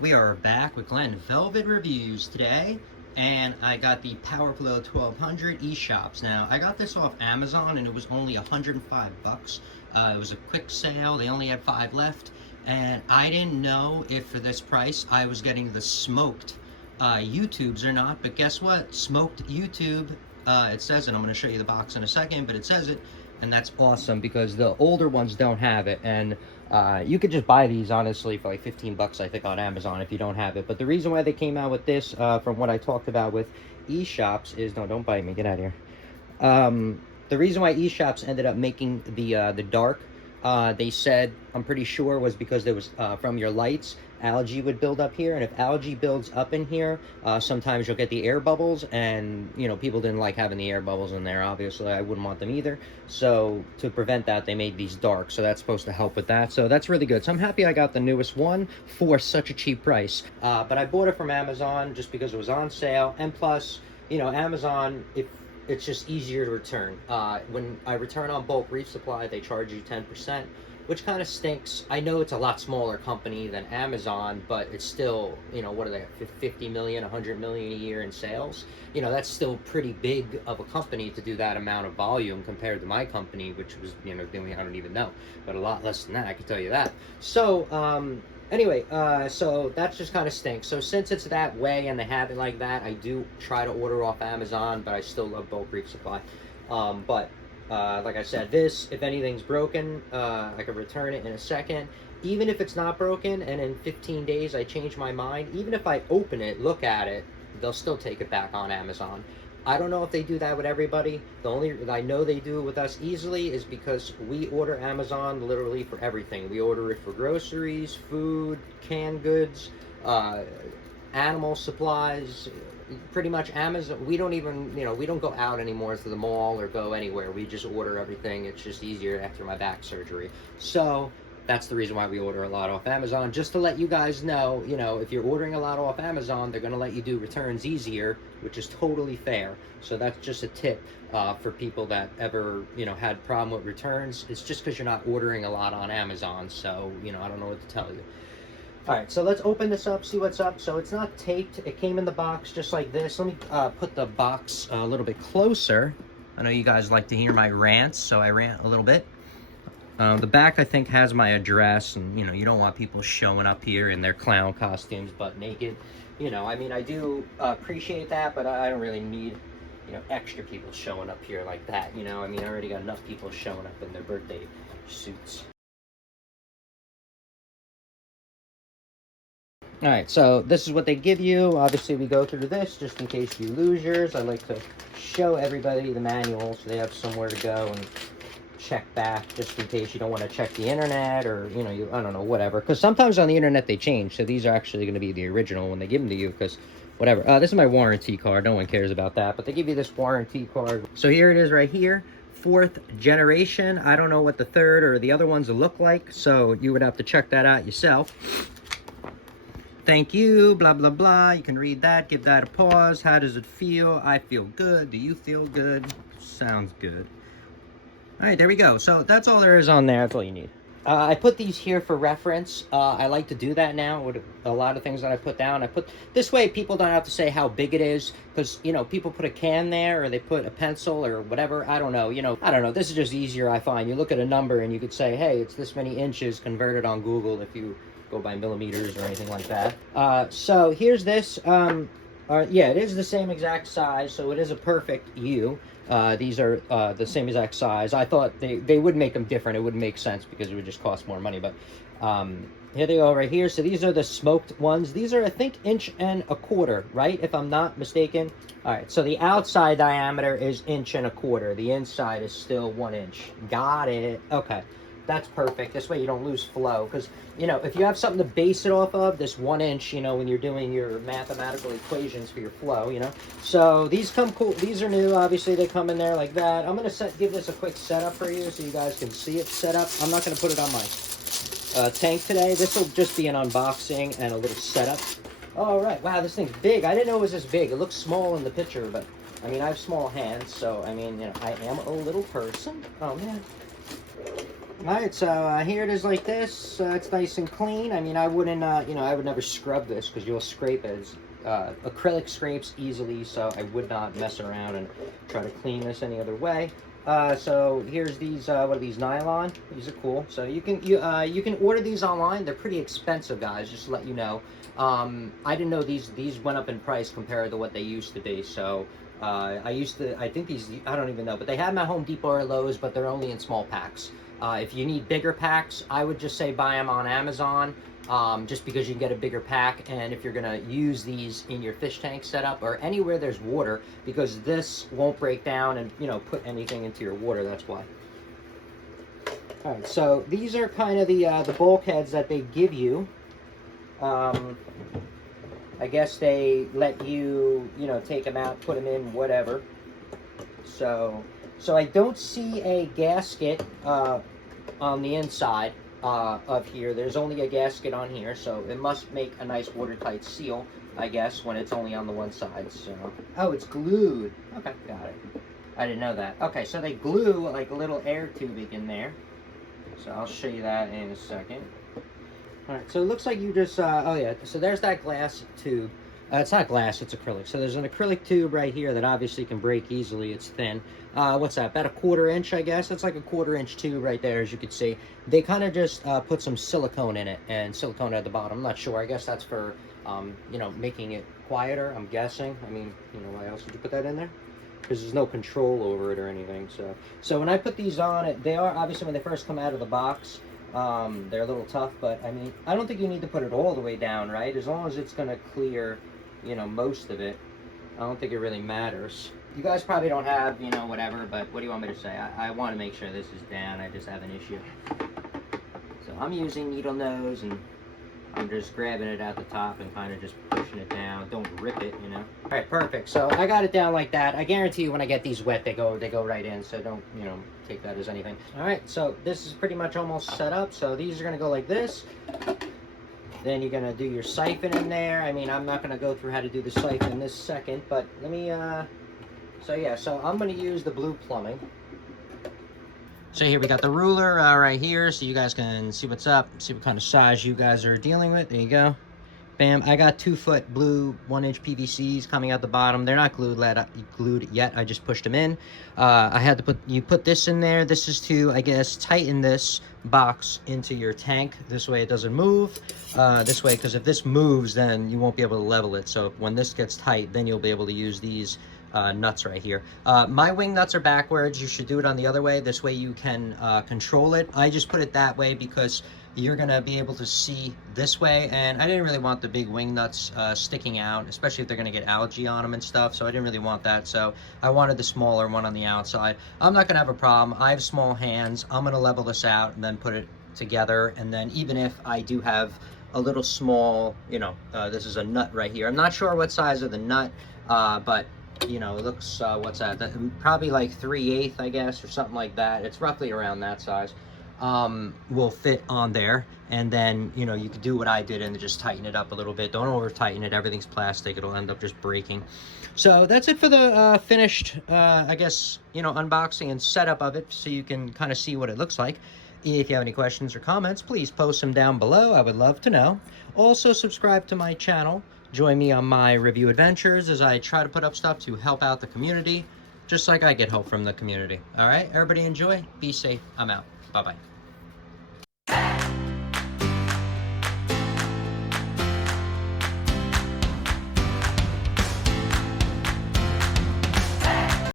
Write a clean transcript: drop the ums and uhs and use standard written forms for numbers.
We are back with Glenn Velvet Reviews today, and I got the Overflow 1200 Eshopps. Now, I got this off Amazon, and it was only 105 bucks. It was a quick sale. They only had 5 left, and I didn't know if for this price I was getting the smoked YouTubes or not, but guess what? Smoked YouTube, it says it. I'm going to show you the box in a second, but it says it, and that's awesome because the older ones don't have it. And you could just buy these honestly for like 15 bucks, I think, on Amazon if you don't have it. But the reason why they came out with this, from what I talked about with Eshopps, is no, don't bite me, get out of here. The reason why Eshopps ended up making the dark, they said, I'm pretty sure, was because there was from your lights, algae would build up here, and if algae builds up in here, sometimes you'll get the air bubbles, and you know, people didn't like having the air bubbles in there. Obviously I wouldn't want them either, so to prevent that, they made these dark, so that's supposed to help with that. So that's really good. So I'm happy I got the newest one for such a cheap price. But I bought it from Amazon just because it was on sale, and plus, you know, Amazon, if it's just easier to return. When I return on bulk reef supply, they charge you 10%, which kind of stinks. I know it's a lot smaller company than Amazon, but it's still, you know, what are they, 50 million, 100 million a year in sales? You know, that's still pretty big of a company to do that amount of volume compared to my company, which was, you know, doing, I don't even know, but a lot less than that, I can tell you that. So, anyway, so that's just kind of stinks. So since it's that way and they have it like that, I do try to order off Amazon, but I still love bulk reef supply. Like I said, this, if anything's broken, I can return it in a second. Even if it's not broken and in 15 days I change my mind, even if I open it, look at it, they'll still take it back on Amazon. I don't know if they do that with everybody. The only I know they do it with us easily is because we order Amazon literally for everything. We order it for groceries, food, canned goods, animal supplies, pretty much Amazon. We don't even, you know, we don't go out anymore to the mall or go anywhere. We just order everything. It's just easier after my back surgery. So that's the reason why we order a lot off Amazon, just to let you guys know, you know, if you're ordering a lot off Amazon, they're going to let you do returns easier, which is totally fair. So that's just a tip for people that ever, you know, had problem with returns. It's just because you're not ordering a lot on Amazon. So, you know, I don't know what to tell you. All right, so let's open this up, see what's up. So it's not taped. It came in the box just like this. Let me put the box a little bit closer. I know you guys like to hear my rants, so I rant a little bit. The back, I think, has my address, and, you know, you don't want people showing up here in their clown costumes butt naked. You know, I mean, I do appreciate that, but I don't really need, you know, extra people showing up here like that, you know? I mean, I already got enough people showing up in their birthday suits. All right, so this is what they give you. Obviously, we go through this just in case you lose yours. I like to show everybody the manual so they have somewhere to go and check back just in case you don't want to check the internet, or, you know, I don't know, whatever, because sometimes on the internet they change, so these are actually going to be the original when they give them to you, because whatever. This is my warranty card. No one cares about that, but they give you this warranty card. So here it is right here, 4th generation. I don't know what the 3rd or the other ones will look like, so you would have to check that out yourself. Thank you, blah blah blah. You can read that, give that a pause. How does it feel? I feel good. Do you feel good? Sounds good. All right, there we go. So that's all there is on there. That's all you need. I put these here for reference. I like to do that now with a lot of things that I put down. I put this way people don't have to say how big it is, because, you know, people put a can there, or they put a pencil or whatever. I don't know. You know, I don't know. This is just easier, I find. You look at a number and you could say, hey, it's this many inches converted on Google if you go by millimeters or anything like that. So here's this. Yeah, it is the same exact size, so it is a perfect U. These are the same exact size. I thought they would make them different. It wouldn't make sense because it would just cost more money. But here they go right here. So these are the smoked ones. These are, I think, 1.25 inches, right? If I'm not mistaken. All right, so the outside diameter is 1.25 inches. The inside is still 1 inch. Got it. Okay. That's perfect. This way you don't lose flow, because, you know, if you have something to base it off of, this 1 inch, you know, when you're doing your mathematical equations for your flow, you know. So these come cool. These are new. Obviously they come in there like that. I'm gonna give this a quick setup for you so you guys can see it set up. I'm not gonna put it on my tank today. This will just be an unboxing and a little setup. All right. Wow, this thing's big. I didn't know it was this big. It looks small in the picture, but I mean, I have small hands, so I mean, you know, I am a little person. Oh man. Alright, so here it is like this. It's nice and clean. I mean, I wouldn't, you know, I would never scrub this because you'll scrape it. Acrylic scrapes easily, so I would not mess around and try to clean this any other way. So here's these, what are these, nylon? These are cool. So you can order these online. They're pretty expensive, guys, just to let you know. I didn't know these went up in price compared to what they used to be, so I think these, I don't even know, but they have them at Home Depot or Lowe's, but they're only in small packs. If you need bigger packs, I would just say buy them on Amazon, just because you can get a bigger pack. And if you're going to use these in your fish tank setup or anywhere there's water, because this won't break down and, you know, put anything into your water, that's why. All right, so these are kind of the bulkheads that they give you. I guess they let you, you know, take them out, put them in, whatever. So I don't see a gasket on the inside of here. There's only a gasket on here, so it must make a nice watertight seal, I guess, when it's only on the one side. So, oh, it's glued. Okay, got it. I didn't know that. Okay, so they glue like a little air tubing in there. So I'll show you that in a second. Alright, so it looks like you just, oh yeah, so there's that glass tube. It's not glass, it's acrylic. So there's an acrylic tube right here that obviously can break easily. It's thin. What's that, about a 1/4 inch, I guess? It's like a 1/4 inch tube right there, as you can see. They kind of just put some silicone in it, and silicone at the bottom. I'm not sure. I guess that's for, you know, making it quieter, I'm guessing. I mean, you know, why else would you put that in there? Because there's no control over it or anything. So when I put these on, they are, obviously, when they first come out of the box, they're a little tough, but I mean, I don't think you need to put it all the way down, right? As long as it's going to clear, you know, most of it, I don't think it really matters. You guys probably don't have, you know, whatever, but what do you want me to say? I want to make sure this is down. I just have an issue. So I'm using needle nose, and I'm just grabbing it at the top and kind of just pushing it down. Don't rip it, you know. All right, perfect. So I got it down like that. I guarantee you when I get these wet, they go right in. So don't, you know, take that as anything. All right, so this is pretty much almost set up. So these are going to go like this. Then you're going to do your siphon in there. I mean, I'm not going to go through how to do the siphon this second, but let me, so yeah, so I'm going to use the blue plumbing. So here we got the ruler right here, so you guys can see what's up, see what kind of size you guys are dealing with. There you go. Bam, I got 2-foot blue 1-inch PVCs coming out the bottom. They're not glued yet, I just pushed them in. I had to put this in there. This is to, I guess, tighten this box into your tank. This way it doesn't move. This way, because if this moves, then you won't be able to level it. So when this gets tight, then you'll be able to use these nuts right here. My wing nuts are backwards. You should do it on the other way. This way you can control it. I just put it that way because you're gonna be able to see this way, and I didn't really want the big wing nuts sticking out, especially if they're gonna get algae on them and stuff, so I didn't really want that. So I wanted the smaller one on the outside. I'm not gonna have a problem. I have small hands. I'm gonna level this out and then put it together, and then even if I do have a little small, you know, this is a nut right here. I'm not sure what size of the nut, but you know, it looks, what's that? Probably like 3/8, I guess, or something like that. It's roughly around that size. Will fit on there, and then, you know, you could do what I did and just tighten it up a little bit. Don't over tighten it. Everything's plastic. It'll end up just breaking. So that's it for the finished, I guess, you know, unboxing and setup of it, so you can kind of see what it looks like. If you have any questions or comments, please post them down below. I would love to know. Also, subscribe to my channel. Join me on my review adventures as I try to put up stuff to help out the community, just like I get help from the community. All right, everybody enjoy. Be safe. I'm out. Bye-bye.